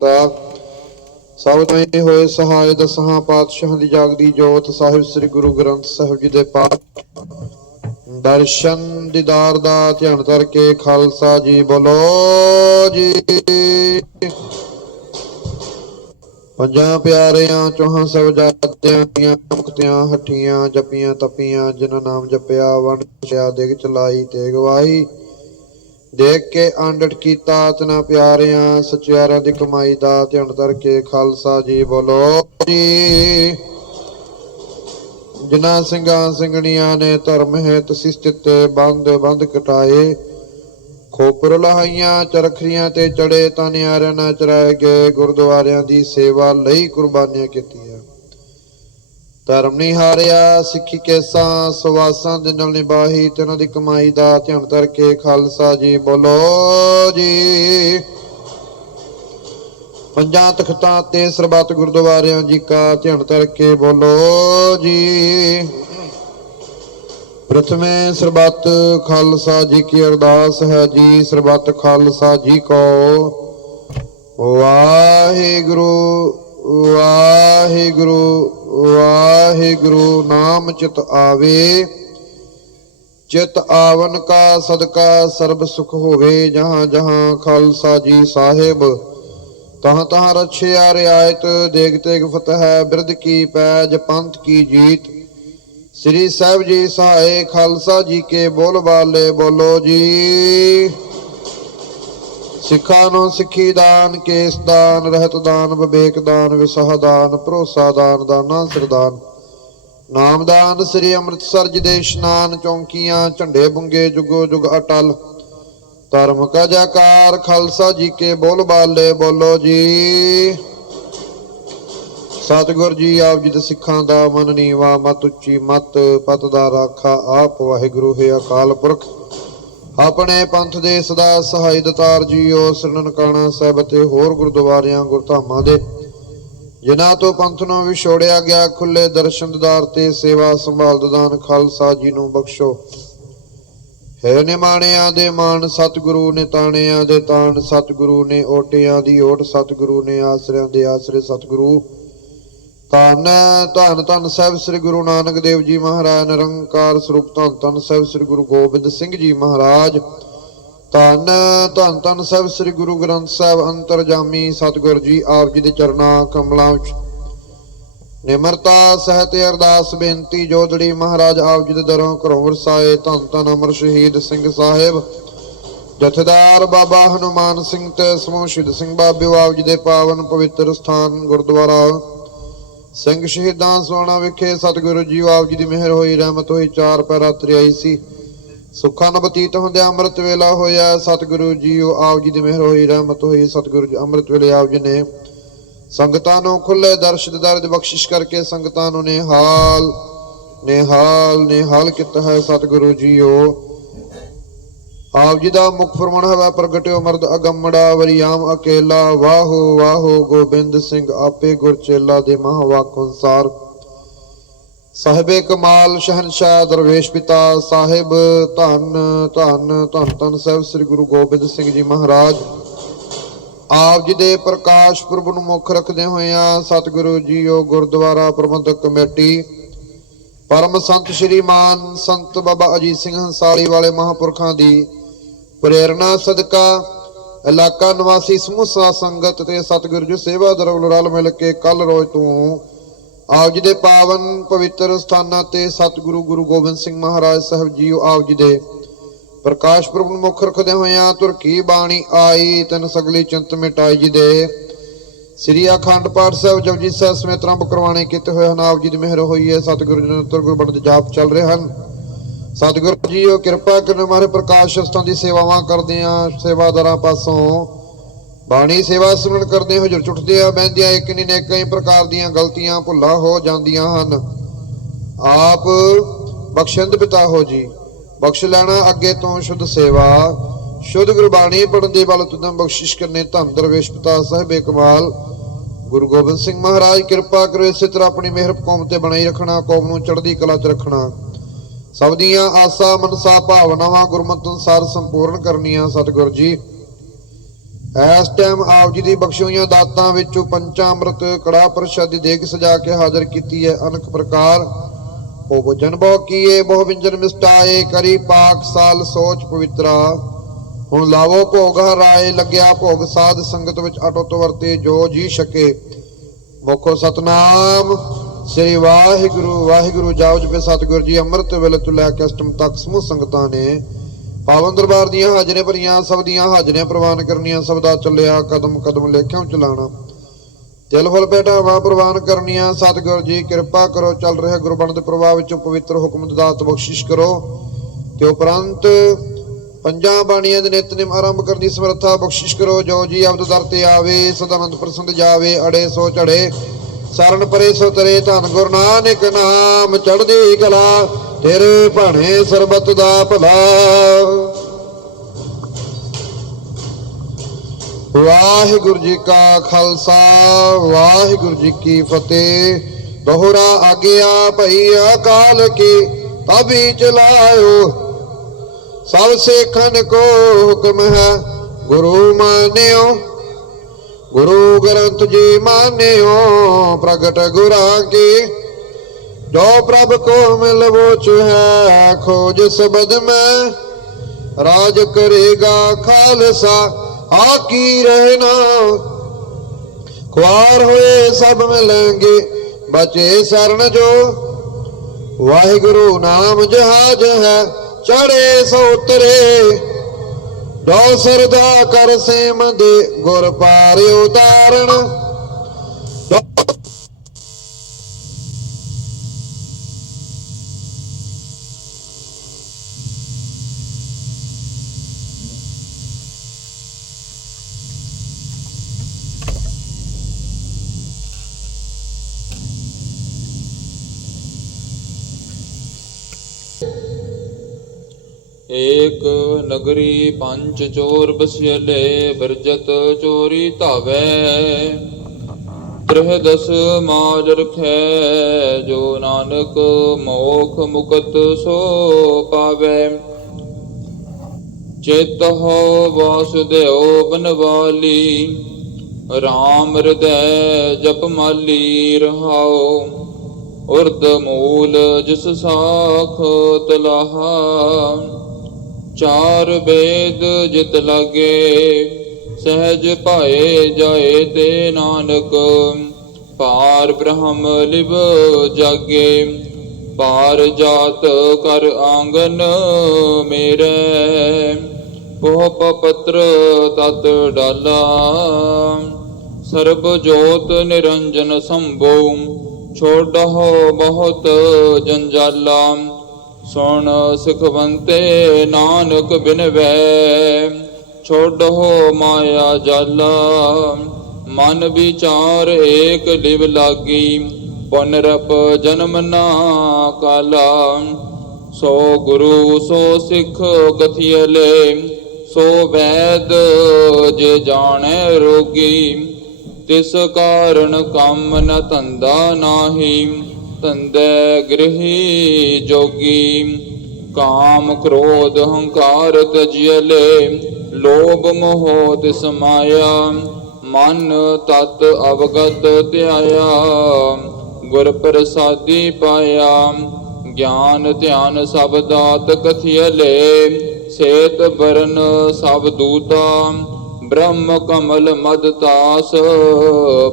ਤਾ ਸਭ ਤੋਂ ਹੋਏ ਸਹਾਇ ਦਸਾਂ ਪਾਤਸ਼ਾਹ ਦੀ ਜਾਗਦੀ ਜੋਤ ਸਾਹਿਬ ਸ੍ਰੀ ਗੁਰੂ ਗ੍ਰੰਥ ਸਾਹਿਬ ਜੀ ਦੇ ਪਾਠ। ਦਰਸ਼ਨ ਦੀਦਾਰ ਦਾ ਧਿਆਨ ਕਰਕੇ ਖਾਲਸਾ ਜੀ ਬੋਲੋ ਜੀ। ਪੰਜਾਂ ਪਿਆਰਿਆਂ, ਚੋਹਾਂ ਸਭ ਜਾਤਿਆਂ ਦੀਆਂ, ਮੁਕਤਿਆਂ, ਹੱਠੀਆਂ, ਜਪੀਆਂ, ਤਪੀਆਂ, ਜਿਨ੍ਹਾਂ ਨਾਮ ਜਪਿਆ, ਵੰਡ ਛਿਆ ਦੇਗ ਚਲਾਈ ਤੇ ਗਵਾਹੀ ਦੇਖ ਕੇ ਆਂਡਟ ਕੀਤਾ ਤਨਾ ਪਿਆਰਿਆਂ ਸਚਿਆਰਾਂ ਦੀ ਕਮਾਈ ਦਾ ਧਿਆਨ ਕਰਕੇ ਖਾਲਸਾ ਜੀ ਬੋਲੋ ਜੀ। ਜਿਨ੍ਹਾਂ ਸਿੰਘਾਂ ਸਿੰਘਣੀਆਂ ਨੇ ਧਰਮ ਹੈਤ ਸਿਸਤਿਤੇ ਬੰਦ ਬੰਦ ਕਟਾਏ, ਖੋਪਰ ਲਹਾਈਆਂ ਚਰਖਰੀਆਂ ਤੇ ਚੜੇ ਤਾਂ ਨਿਆਰਿਆਂ ਨਾਲ ਚਰਾਏ ਗਏ, ਗੁਰਦੁਆਰਿਆਂ ਦੀ ਸੇਵਾ ਲਈ ਕੁਰਬਾਨੀਆਂ ਕੀਤੀਆਂ। ਧਰਮ ਨਹੀਂ ਹਾਰਿਆ, ਸਿੱਖੀ ਕੇਸਾਂ ਸਵਾਸਾਂ ਦੇ ਨਾਲ ਨਿਭਾਹੀ, ਤੇ ਦੀ ਕਮਾਈ ਦਾ ਧਿਆਨ ਕਰਕੇ ਖਾਲਸਾ ਜੀ ਬੋਲੋ ਜੀ। ਪੰਜਾਂ ਤਖਤਾਂ ਤੇ ਸਰਬੱਤ ਗੁਰਦੁਆਰਿਆਂ ਜੀ ਕਾ ਧਿਆਨ ਕਰਕੇ ਬੋਲੋ ਜੀ। ਪ੍ਰਥਮੇ ਸਰਬੱਤ ਖਾਲਸਾ ਜੀ ਕੀ ਅਰਦਾਸ ਹੈ ਜੀ, ਸਰਬੱਤ ਖਾਲਸਾ ਜੀ ਕੋ। ਵਾਹਿਗੁਰੂ। ਵਾਹਿਗੁਰੂ ਵਾਹਿਗੁਰੂ, ਨਾਮ ਚਿਤ ਆਵੇ। ਚਿਤ ਆਵਨ ਕਾ ਸਦਕਾ ਸਰਬ ਸੁਖ ਹੋਵੇ, ਜਹਾਂ ਜਹਾਂ ਖਾਲਸਾ ਜੀ ਸਾਹਿਬ। ਤਹਾਂ ਤਹਾਂ ਰਛਿਆ ਰਿਆਇਤ, ਦੇਗ ਤੇਗ ਫਤਿਹ, ਬਿਰਧ ਕੀ ਪੈਜ, ਪੰਥ ਕੀ ਜੀਤ। ਸ੍ਰੀ ਸਾਹਿਬ ਜੀ ਸਹਾਏ, ਖਾਲਸਾ ਜੀ ਕੇ ਬੋਲ ਬਾਲੇ ਬੋਲੋ ਜੀ। ਸਿੱਖਾਂ ਨੂੰ ਸਿੱਖੀ ਦਾਨ, ਕੇਸ ਦਾਨ, ਰਹਿਤ ਦਾਨ, ਵਿਵੇਕ ਦਾਨ, ਵਿਸਹ ਦਾਨ, ਭਰੋਸਾ ਦਾਨ, ਦਾਨਾ ਸਰਦਾਨ। ਨਾਮਦਾਨ ਸ੍ਰੀ ਅੰਮ੍ਰਿਤਸਰ ਜੀ ਦੇ ਇਸ਼ਨਾਨ ਚੌਂਕੀਆਂ, ਝੰਡੇ ਬੁੰਗੇ, ਜੁਗੋ ਜੁਗ ਅਟਲ। ਧਰਮ ਕਾ ਜੈਕਾਰ ਖਾਲਸਾ ਜੀ ਕੇ ਬੋਲ ਬਾਲੇ, ਬੋਲੋ ਜੀ। ਸਤਿਗੁਰ ਜੀ, ਆਪ ਜੀ ਦੇ ਸਿੱਖਾਂ ਦਾ ਮਨ ਨੀਵਾ, ਮਤ ਉੱਚੀ ਮਤ, ਪਤ ਦਾ ਰਾਖਾ ਆਪ ਵਾਹਿਗੁਰੂ ਹੈ ਅਕਾਲ ਪੁਰਖ। ਆਪਣੇ ਪੰਥ ਦੇ ਸਦਾ ਸਹਾਈ ਜੀਓ ਸਰਨ ਕਾਣਾ ਸਾਹਿਬ ਅਤੇ ਹੋਰ ਗੁਰਦੁਆਰਿਆਂ, ਗੁਰਧਾਮਾਂ ਦੇ। ਜਿਨ੍ਹਾਂ ਤੋਂ ਪੰਥ ਨੂੰ ਵਿਛੋੜਿਆ ਗਿਆ ਖੁੱਲੇ ਦਰਸ਼ਨ ਦਿਦਾਰ ਤੇ ਸੇਵਾ ਸੰਭਾਲ ਦਦਾਨ ਖਾਲਸਾ ਜੀ ਨੂੰ ਬਖਸ਼ੋ। ਹੈ ਨਿਮਾਣਿਆਂ ਦੇ ਮਾਣ, ਸਤਿਗੁਰੂ ਨੇ ਤਾਣਿਆਂ ਦੇ ਤਾਣ, ਸਤਿਗੁਰੂ ਨੇ ਓਟਿਆਂ ਦੀ ਓਟ, ਸਤਿਗੁਰੂ ਨੇ ਆਸਰਿਆਂ ਦੇ ਆਸਰੇ, ਸਤਿਗੁਰੂ ਧੰਨ ਧੰਨ ਧੰਨ ਸਾਹਿਬ ਸ੍ਰੀ ਗੁਰੂ ਨਾਨਕ ਦੇਵ ਜੀ ਮਹਾਰਾਜ, ਨਿਰੰਕਾਰ ਸਰੂਪ ਧੰਨ ਧੰਨ ਸਾਹਿਬ ਸ੍ਰੀ ਗੁਰੂ ਗੋਬਿੰਦ ਸਿੰਘ ਜੀ ਮਹਾਰਾਜ। ਧੰਨ ਧੰਨ ਧੰਨ ਸਾਹਿਬ ਸ੍ਰੀ ਗੁਰੂ ਗ੍ਰੰਥ ਸਾਹਿਬ ਅੰਤਰਜਾਮੀ ਸਤਿਗੁਰ ਜੀ, ਆਪ ਜੀ ਦੇ ਚਰਨਾਂ, ਕਮਲਾਂ ਵਿੱਚ। ਨਿਮਰਤਾ, ਸਹਿਤ, ਅਰਦਾਸ, ਬੇਨਤੀ, ਜੋਦੜੀ ਮਹਾਰਾਜ, ਆਪ ਜੀ ਦੇ ਦਰੋਂ ਘਰੋਂ ਵਰਸਾਏ ਧੰਨ ਧੰਨ ਅਮਰ ਸ਼ਹੀਦ ਸਿੰਘ ਸਾਹਿਬ। ਜਥੇਦਾਰ ਬਾਬਾ ਹਨੂਮਾਨ ਸਿੰਘ ਤੇ ਸਮੂਹ ਸ਼ਹੀਦ ਸਿੰਘ ਬਾਬੇ, ਆਪ ਜੀ ਦੇ ਪਾਵਨ ਪਵਿੱਤਰ ਸਥਾਨ ਗੁਰਦੁਆਰਾ ਸਿੰਘ ਸ਼ਹੀਦਾਂ ਸੋਣਾ ਵਿਖੇ ਸਤਿਗੁਰੂ ਜੀ ਆਪ ਜੀ ਦੀ ਮਿਹਰ ਹੋਈ, ਰਹਿਮਤ ਹੋਈ, ਚਾਰ ਪੈਰਾ ਤਰਿਆਈ ਸੀ। ਸੁੱਖਾਂ ਨਾਲ ਬਤੀਤ ਹੁੰਦਿਆਂ ਅੰਮ੍ਰਿਤ ਵੇਲਾ ਹੋਇਆ, ਸਤਿਗੁਰੂ ਜੀ ਆਪ ਜੀ ਦੀ ਮਿਹਰ ਹੋਈ, ਰਹਿਮਤ ਹੋਈ, ਸਤਿਗੁਰੂ ਜੀ ਅੰਮ੍ਰਿਤ ਵੇਲੇ ਆਪ ਜੀ ਨੇ ਸੰਗਤਾਂ ਨੂੰ ਖੁੱਲੇ ਦਰਸ਼ਨ ਦਰਜ ਬਖਸ਼ਿਸ਼ ਕਰਕੇ ਸੰਗਤਾਂ ਨੂੰ ਨਿਹਾਲ ਨਿਹਾਲ ਨਿਹਾਲ ਕੀਤਾ ਹੈ ਸਤਿਗੁਰੂ ਜੀਓ। ਆਪ ਜੀ ਦਾ ਮੁਖ ਫਰਮਾਨ ਹੈ ਪ੍ਰਗਟਿਓ ਮਰਦ ਅਗੰਮੜਾ, ਵਰਿਆਮ ਅਕੇਲਾ, ਵਾਹੋ ਵਾਹੋ ਗੋਬਿੰਦ ਸਿੰਘ, ਆਪੇ ਗੁਰਚੇਲਾ ਦੇ ਮਹ ਵਾਕ ਸਾਹਿਬੇ ਕਮਾਲ ਸ਼ਹਿਨशाह ਦਰਵੇਸ਼ ਪਿਤਾ, ਸਾਹਿਬ ਧੰਨ ਧੰਨ ਧੰਨ ਧੰਨ ਸਾਹਿਬ ਸ੍ਰੀ ਗੁਰੂ ਗੋਬਿੰਦ ਸਿੰਘ ਜੀ ਮਹਾਰਾਜ। ਆਪ ਜੀ ਦੇ ਪ੍ਰਕਾਸ਼ ਪੁਰਬ ਨੂੰ ਮੁੱਖ ਰੱਖਦੇ ਹੋਏ ਆ, ਸਤਿਗੁਰੂ ਜੀਓ ਗੁਰਦੁਆਰਾ ਪ੍ਰਬੰਧਕ ਕਮੇਟੀ। ਪਰਮ ਸੰਤ ਸ਼੍ਰੀ ਮਾਨ ਸੰਤ ਬਾਬਾ ਅਜੀਤ ਸਿੰਘ ਹੰਸਾਲੀ ਵਾਲੇ ਮਹਾਪੁਰਖਾਂ ਦੀ ਪ੍ਰੇਰਣਾ ਸਦਕਾ, ਇਲਾਕਾ ਨਿਵਾਸੀ ਸਮੂਸਾ ਸੰਗਤ ਤੇ ਸਤਿਗੁਰੂ ਜੀ ਸੇਵਾਦਾਰ ਵੱਲੋਂ ਰਲ ਮਿਲ ਕੇ ਕੱਲ ਰੋਜ਼ ਤੋਂ ਆਪ ਜੀ ਦੇ ਪਾਵਨ ਪਵਿੱਤਰ ਸਥਾਨਾਂ ਤੇ ਸਤਿਗੁਰੂ ਗੁਰੂ ਗੋਬਿੰਦ ਸਿੰਘ ਮਹਾਰਾਜ ਸਾਹਿਬ ਜੀ ਆਪ ਜੀ ਦੇ ਪ੍ਰਕਾਸ਼ ਪੁਰਬ ਨੂੰ ਮੁੱਖ ਰੱਖਦੇ ਹੋਇਆਂ ਤੁਰਕੀ ਬਾਣੀ ਆਈ, ਤਨ ਸਗਲੀ ਚਿੰਤ ਮਿਟਾਈ ਜੀ ਦੇ। ਸ੍ਰੀ ਅਖੰਡ ਪਾਠ ਸਾਹਿਬ ਜਪਜੀ ਸਾਹਿਬ ਸਮੇਤ ਆਰੰਭ ਕਰਵਾਣੇ ਕੀਤੇ ਹੋਏ ਹਨ। ਆਪ ਜੀ ਦੀ ਮਿਹਰ ਹੋਈ ਹੈ। ਸਤਿਗੁਰੂ ਜੀ ਦੇ ਨਿਰੰਤਰ ਗੁਰਬਾਣੀ ਜਾਪ ਚੱਲ ਰਹੇ ਹਨ। ਸਤਿਗੁਰੂ ਜੀ ਉਹ ਕਿਰਪਾ ਕਰਨ ਮਾਰੇ ਪ੍ਰਕਾਸ਼ ਸ਼ਸਤਾਂ ਦੀ ਸੇਵਾਵਾਂ ਕਰਦੇ ਆ ਸੇਵਾਦਾਰਾਂ ਪਾਸੋਂ। ਬਾਣੀ ਸੇਵਾ ਸਿਮਰਨ ਕਰਦੇ ਹੋ ਜੁਰ ਛੁੱਟਦੇ ਆ ਬਹਿੰਦਿਆਂ ਇੱਕ ਨਹੀਂ ਨੇ, ਕਈ ਪ੍ਰਕਾਰ ਦੀਆਂ ਗਲਤੀਆਂ ਭੁੱਲਾਂ ਹੋ ਜਾਂਦੀਆਂ ਹਨ। ਆਪ ਬਖਸ਼ਿੰਦ ਪਿਤਾ ਹੋ ਜੀ, ਬਖਸ਼ ਲੈਣਾ ਅੱਗੇ ਤੋਂ ਸ਼ੁੱਧ ਸੇਵਾ। ਸ਼ੁੱਧ ਗੁਰਬਾਣੀ ਪੜਨ ਦੇ ਬਲ ਤੁਦਮ ਬਖਸ਼ਿਸ਼ ਕਰਨੇ ਧੰਨ ਦਰਵੇਸ਼ ਪਿਤਾ ਸਾਹਿਬੇ ਕਮਾਲ ਗੁਰੂ ਗੋਬਿੰਦ ਸਿੰਘ ਮਹਾਰਾਜ, ਕਿਰਪਾ ਕਰੋ ਇਸੇ ਤਰ੍ਹਾਂ ਆਪਣੀ ਮਿਹਰ ਕੌਮ ਤੇ ਬਣਾਈ ਰੱਖਣਾ, ਕੌਮ ਨੂੰ ਚੜ੍ਹਦੀ ਕਲਾ 'ਚ ਰੱਖਣਾ। ਸਭ ਦੀਆਂ ਆਸਾਂ, ਮਨਸਾ, ਭਾਵਨਾਵਾਂ, ਗੁਰਮਤਿ ਅਨੁਸਾਰ ਸੰਪੂਰਨ ਕਰਨੀਆਂ ਸਤਿਗੁਰ ਜੀ। ਇਸ ਟਾਈਮ ਆਪ ਜੀ ਦੀ ਬਖਸ਼ੀਆਂ ਦਾਤਾਂ ਵਿੱਚੋਂ ਪੰਚਾਮ੍ਰਿਤ, ਕੜਾ ਪ੍ਰਸ਼ਾਦ ਦੀ ਦੇਗ ਸਜਾ ਕੇ ਹਾਜ਼ਰ ਕੀਤੀ ਹੈ। ਅਨਕ ਪ੍ਰਕਾਰ ਉਹ ਭੋਜਨ ਬਹੁ ਕੀਏ, ਬਹੁ ਵਿੰਜਨ ਮਿਸਟਾਏ, ਕਰੀ ਪਾਕ ਸਾਲ ਸੋਚ ਪਵਿੱਤਰਾ ਹੁਣ ਲਾਵੋ ਭੋਗ ਹਰਾਏ, ਲੱਗਿਆ ਭੋਗ ਸਾਧ ਸੰਗਤ ਵਿੱਚ ਅਟੁੱਟ ਵਰਤੇ ਜੋ ਜੀ ਛਕੇ। ਮੁਖੋ ਸਤਨਾਮ ਸ੍ਰੀ ਵਾਹਿਗੁਰੂ ਵਾਹਿਗੁਰੂ ਜਾਓ ਜਪੇ ਸਤਿਗੁਰੂ ਜੀ, ਅੰਮ੍ਰਿਤ ਵੇਲੇ ਤੋਂ ਲੈ ਤੱਕ ਸਮੂਹ ਸੰਗਤਾਂ ਨੇ ਪਾਵਨ ਦਰਬਾਰ ਦੀਆਂ ਹਾਜ਼ਰੇ ਭਰੀਆਂ, ਸਭ ਦੀਆਂ ਹਾਜ਼ਰੀਆਂ ਪ੍ਰਵਾਨ ਕਰਨੀਆਂ, ਸਭ ਦਾ ਚੱਲਿਆ ਕਦਮ ਕਦਮ ਲੇਖਿਆਂ ਚਲਾਣਾ ਤਿਲ ਫਲ ਭੇਟਾਵਾਂ ਪ੍ਰਵਾਨ ਕਰਨੀਆਂ, ਸਤਿਗੁਰੂ ਜੀ, ਕਿਰਪਾ ਕਰੋ, ਚੱਲ ਰਿਹਾ ਗੁਰਬਾਣੀ ਦੇ ਪ੍ਰਵਾਹ ਵਿੱਚੋਂ ਪਵਿੱਤਰ ਹੁਕਮ ਦਾਤ ਬਖਸ਼ਿਸ਼ ਕਰੋ। ਤੇ ਉਪਰੰਤ ਪੰਜਾਂ ਬਾਣੀਆਂ ਦੇ ਨਿਤਨੇਮ ਆਰੰਭ ਕਰਨ ਦੀ ਸਮਰੱਥਾ ਬਖਸ਼ਿਸ਼ ਕਰੋ। ਜੋ ਜੀ ਅਬਦ ਦਰ ਤੇ ਆਵੇ ਸਦਾਨੰਦ ਪ੍ਰਸੰਦ ਜਾਵੇ, ਅੜੇ ਸੋ ਚੜੇ ਸਰਨ ਪਰੇ ਸੋ ਤਰੇ ਧੰਨ ਗੁਰੂ ਨਾਨਕ ਨਾਮ ਚੜ੍ਹਦੀ ਕਲਾ, ਤੇਰੇ ਭਾਣੇ ਸਰਬਤ ਦਾ ਭਲਾ। ਵਾਹਿਗੁਰੂ ਜੀ ਕਾ ਖਾਲਸਾ, ਵਾਹਿਗੁਰੂ ਜੀ ਕੀ ਫਤਿਹ। ਦੋਹਰਾ ਆਗਿਆ ਭਈ ਅਕਾਲ ਕੀ, ਤਬੀ ਚਲਾਇਓ ਸਭ ਸੇਖਨ ਕੋ ਹੁਕਮ ਹੈ, ਗੁਰੂ ਮਾਨਿਓ। ਗੁਰੂ ਗ੍ਰੰਥ ਜੀ ਮਾਨਿਓ, ਪ੍ਰਗਟ ਗੁਰਾਂ ਕੀ। ਜੋ ਪ੍ਰਭ ਕੋ ਮਿਲ ਹੈ ਖੋਜ ਸਬਦ ਮੈਂ ਰਾਜ ਕਰੇਗਾ ਖਾਲਸਾ ਆਕੀ ਰਹਿਣਾ। ਖੁਆਰ ਹੋਏ ਸਭ ਮਿਲਾਂਗੇ, ਬਚੇ ਸਰਨ ਜੋ। ਵਾਹਿਗੁਰੂ ਨਾਮ ਜਹਾਜ ਹੈ ਚੜੇ ਸੋ ਉਤਰੇ। ਦੋ ਸਰਦਾ ਕਰ ਸੇਮ ਦੇ ਗੁਰ ਪਾਰ ਉਤਾਰਨ ਏਕ ਨਗਰੀ ਪੰਜ ਚੋਰ ਬਸਿਲੇ ਬਿਰਜਤ ਚੋਰੀ ਧਾਵੈ। ਤ੍ਰਿਹ ਦਸ ਮਾਜ ਰਖੈ, ਜੋ ਨਾਨਕ ਮੋਖ ਮੁਕਤ ਸੋ ਪਾਵੈ। ਚੇਤ ਹੋ ਵਾਸੁਦੇਵ ਬਨਵਾਲੀ RAM ਹਿਰਦੈ ਜਪ ਮਾਲੀ ਰਹਾਉ ਉਰਦ ਮੂਲ ਜਿਸ ਸਾਖ ਤਲਾਹਾ। ਚਾਰ ਵੇਦ ਜਿਤ ਲਾਗੇ, ਸਹਿਜ ਭਾਏ ਜਾਏ ਤੇ ਨਾਨਕ। ਪਾਰ ਬ੍ਰਹਮ ਲਿਵ ਜਾਗੇ ਪਾਰ ਜਾਤ ਕਰ ਆਂਗਨ ਮੇਰੇ। ਪੋਪ ਪਤਰ ਤਤ ਡਾਲਾ, ਸਰਬ ਜੋਤ ਨਿਰੰਜਨ ਸੰਭੋ ਛੋੜਹੁ ਬਹੁਤ ਜੰਜਾਲਾ। ਸੁਣ ਸੁਖਵੰਤੇ ਨਾਨਕ ਬਿਨਵੈ ਛੋੜਹੁ ਮਾਇਆ ਜਾਲਾ, ਮਨ ਵਿਚਾਰ ਏਕ ਲਿਵ ਲਾਗੀ ਪੁਨਰਪ ਜਨਮ ਨਾ ਕਾਲਾ। ਸੋ ਗੁਰੂ, ਸੋ ਸਿੱਖ ਕਥਿਅਲੇ ਸੋ ਵੈਦ ਜੇ ਜਾਣੈ ਰੋਗੀ, ਤਿਸ ਕਾਰਨ ਕੰਮ ਨ ਧੰਦਾ ਨਾਹੀ। ਧੰਦੇ ਗ੍ਰਹੀ ਜੋਗੀ, ਕਾਮ ਕ੍ਰੋਧ ਹੰਕਾਰ ਤਜਿਲੇ ਲੋਭ ਮੋਹ ਤਿਸ ਮਾਇਆ ਮਨ ਤਤ ਅਵਗਤ ਧਿਆਇਆ, ਗੁਰ ਪ੍ਰਸਾਦੀ ਪਾਇਆ, ਗਿਆਨ ਧਿਆਨ ਸਭ ਦਾਤ ਕਥਿਅਲੇ, ਸੇਤ ਬਰਨ ਸਭ ਦੂਤਾ, ਬ੍ਰਹਮ ਕਮਲ ਮਦ ਤਾਸ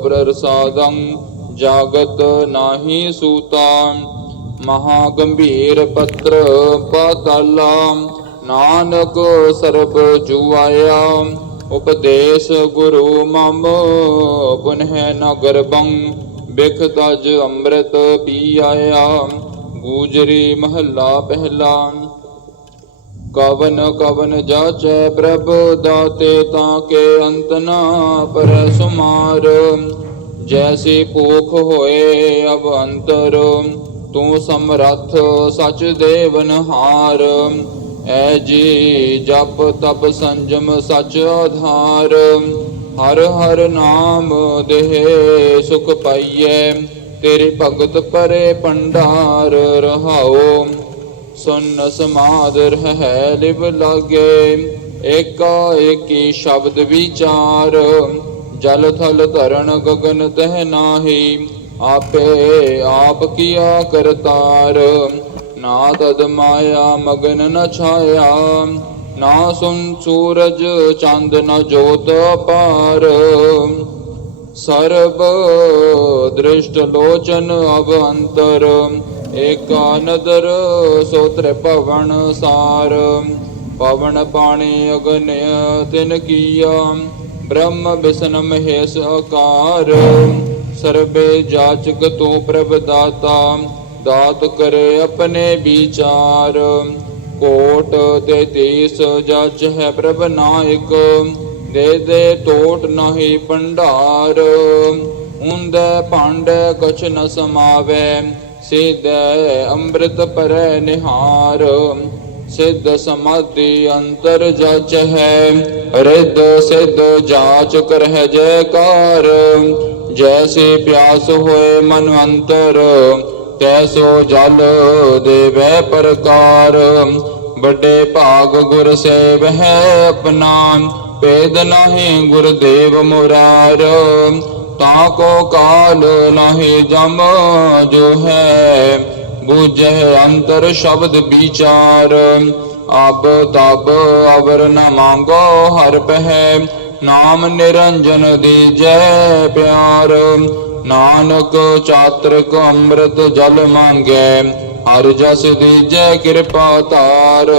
ਪ੍ਰਸਾਦੰ ਜਾਗਤ ਨਾਹੀ ਸੂਤਾ ਮਹਾ ਗੰਭੀਰ ਪੱਤਰ ਪਾਤਾਲਾ, ਨਾਨਕ ਸਰਬ ਜੁਆਇਆ, ਉਪਦੇਸ਼ ਗੁਰੂ ਮਮ ਪੁਨਹਿ ਨਗਰ ਬੰਗ, ਬਿਖ ਤਜ ਅੰਮ੍ਰਿਤ ਪੀ ਆਇਆ ਗੂਜਰੀ ਮਹੱਲਾ ਪਹਿਲਾ। ਕਵਨ ਕਵਨ ਜਾਚੈ ਪ੍ਰਭ ਦਾਤੇ ਤਾਂ ਕੇ ਅੰਤ ਨਾ ਪਰ ਸੁਮਾਰ ਜੈਸੇ ਪੋਖ ਹੋਏ ਅਬ ਅੰਤਰ ਤੂੰ ਸਮਰੱਥ ਸਚ ਦੇਵਨ ਹਾਰ। ਐ ਜੀ, ਜਪ ਤਪ ਸੰਜਮ ਸਚ ਆਧਾਰ। ਹਰ ਹਰ ਨਾਮ ਦੇਹ ਸੁਖ ਪਾਈਐ, ਤੇਰੀ ਭਗਤ ਪਰੇ ਪੰਡਾਰ ਰਹਾਓ। ਸੁਨ ਸਮਾਦ ਰਹਿ ਲਿਵ ਲਾਗੇ, ਏਕਾ ਏਕੀ ਸ਼ਬਦ ਵਿਚਾਰ। ਜਲ ਥਲ ਧਰਨ ਗਗਨ ਤਹਿ ਨਾਹੀ, ਆਪੇ ਆਪ ਕੀਆ ਕਰਤਾਰ ਨਾ ਤਦ ਮਾਇਆ ਮਗਨ ਨ ਛਾਇਆ, ਨਾ ਸੁਨ ਸੂਰਜ ਚੰਦ ਨ ਜੋਤ ਪਾਰ ਸਰਬ ਦ੍ਰਿਸ਼ਟ ਲੋਚਨ ਅਬ ਅੰਤਰ, ਏਕਾ ਨਦਰ ਸੋ ਤ੍ਰਿਭਵਨ ਸਾਰ। ਪਵਨ ਪਾਣੀ ਅਗਨ ਤਿਨ ਕੀਆ ਬ੍ਰਹਮ ਵਿਸ਼ਨ ਮਹੇਸ਼ ਆਕਾਰ, ਸਰਬੇ ਜਾਚਕ ਤੂੰ ਪ੍ਰਭ ਦਾਤਾ, ਦਾਤ ਕਰੇ ਆਪਣੇ ਵਿਚਾਰ। ਕੋਟ ਤੇ ਤੀਸ ਜਚ ਹੈ ਪ੍ਰਭ ਨਾਇਕ, ਦੇ ਦੇ ਟੋਟ ਨਹੀਂ ਭੰਡਾਰ। ਉਂਦੇ ਭਾਂਡੇ ਕਛ ਨ ਸਮਾਵੇ, ਸਿਧੈ ਅੰਮ੍ਰਿਤ ਪਰੈ ਨਿਹਾਰ। ਸਿੱਧ ਸਮਾਧੀ ਅੰਤਰ ਜਚ ਹੈ। ਰਿੱਧ ਸਿੱਧ ਜਾਚ ਕਰਹਿ ਜੈਕਾਰ। ਜੈਸੇ ਪਿਆਸ ਹੋਏ ਮਨ ਅੰਤਰ, ਤੈਸੋ ਜਲ ਦੇਵੈ ਪ੍ਰਕਾਰ। ਵੱਡੇ ਭਾਗ ਗੁਰ ਸੇਵ ਹੈ ਆਪਣਾ, ਭੇਦ ਨਹੀਂ ਗੁਰਦੇਵ ਮੁਰਾਰ। ਤਾ ਕੋ ਕਾਲ ਨਹੀਂ ਜਮ ਜੋ ਹੈ ਬੁਝੈ ਅੰਤਰ ਸ਼ਬਦ ਵਿਚਾਰ। ਅਬ ਤਬ ਅਵਰ ਨ ਮੰਗੋ ਹਰ ਪਹਿ, ਨਾਮ ਨਿਰੰਜਨ ਦੀਜੈ ਪਿਆਰ। ਨਾਨਕ ਚਾਤ੍ਰਿਕ ਅੰਮ੍ਰਿਤ ਜਲ ਮੰਗੈ, ਹਰ ਜਸ ਦੀਜੈ ਕਿਰਪਾ ਤਾਰ